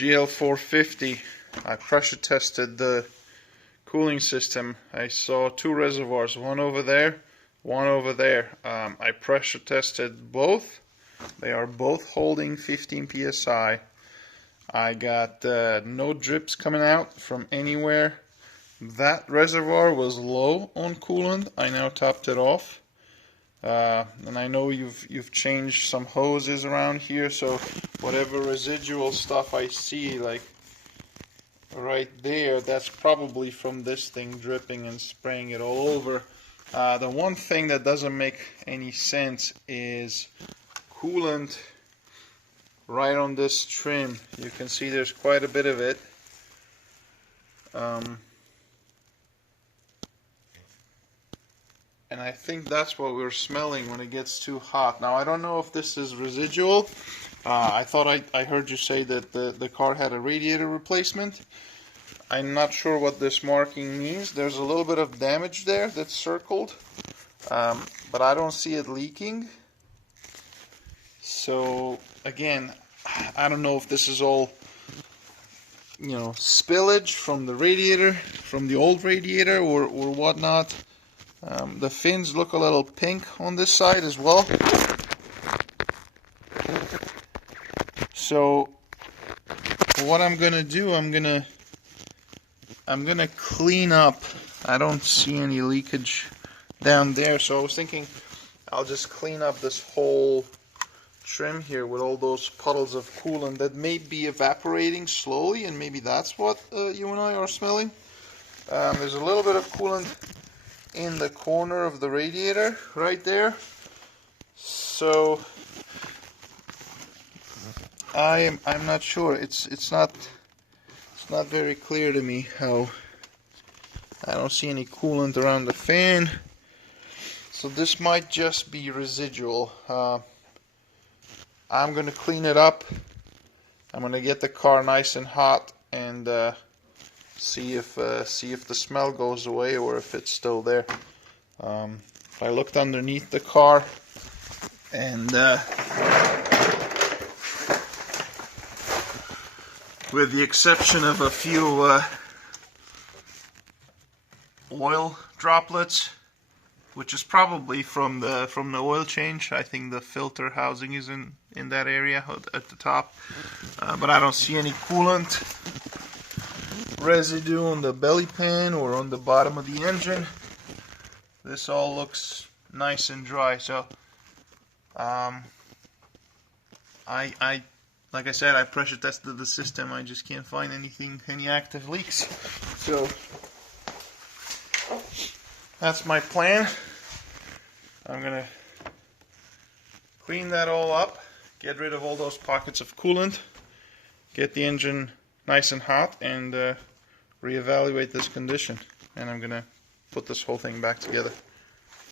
GL450. I pressure tested the cooling system. I saw two reservoirs, one over there, one over there. I pressure tested both. They are both holding 15 psi. I got no drips coming out from anywhere. That reservoir was low on coolant. I now topped it off. And I know you've changed some hoses around here, so whatever residual stuff I see, like right there, that's probably from this thing dripping and spraying it all over. The one thing that doesn't make any sense is coolant right on this trim. You can see there's quite a bit of it. And I think that's what we're smelling when it gets too hot. Now I don't know if this is residual. I thought I heard you say that the car had a radiator replacement. I'm not sure what this marking means. There's a little bit of damage there that's circled, but I don't see it leaking. So again, I don't know if this is all, you know, spillage from the radiator, from the old radiator, or whatnot. The fins look a little pink on this side as well. So what I'm gonna do, I'm gonna clean up. I don't see any leakage down there, so I was thinking I'll just clean up this whole trim here with all those puddles of coolant that may be evaporating slowly, and maybe that's what you and I are smelling. There's a little bit of coolant in the corner of the radiator right there, so I'm not sure. It's not very clear to me how. I don't see any coolant around the fan, so this might just be residual. I'm gonna clean it up. I'm gonna get the car nice and hot and see if the smell goes away or if it's still there. I looked underneath the car, and with the exception of a few oil droplets, which is probably from the oil change. I think the filter housing is in that area at the top, but I don't see any coolant residue on the belly pan or on the bottom of the engine. This all looks nice and dry. So like I said, I pressure tested the system. I just can't find any active leaks. So that's my plan. I'm gonna clean that all up, get rid of all those pockets of coolant, get the engine nice and hot, and reevaluate this condition. And I'm gonna put this whole thing back together.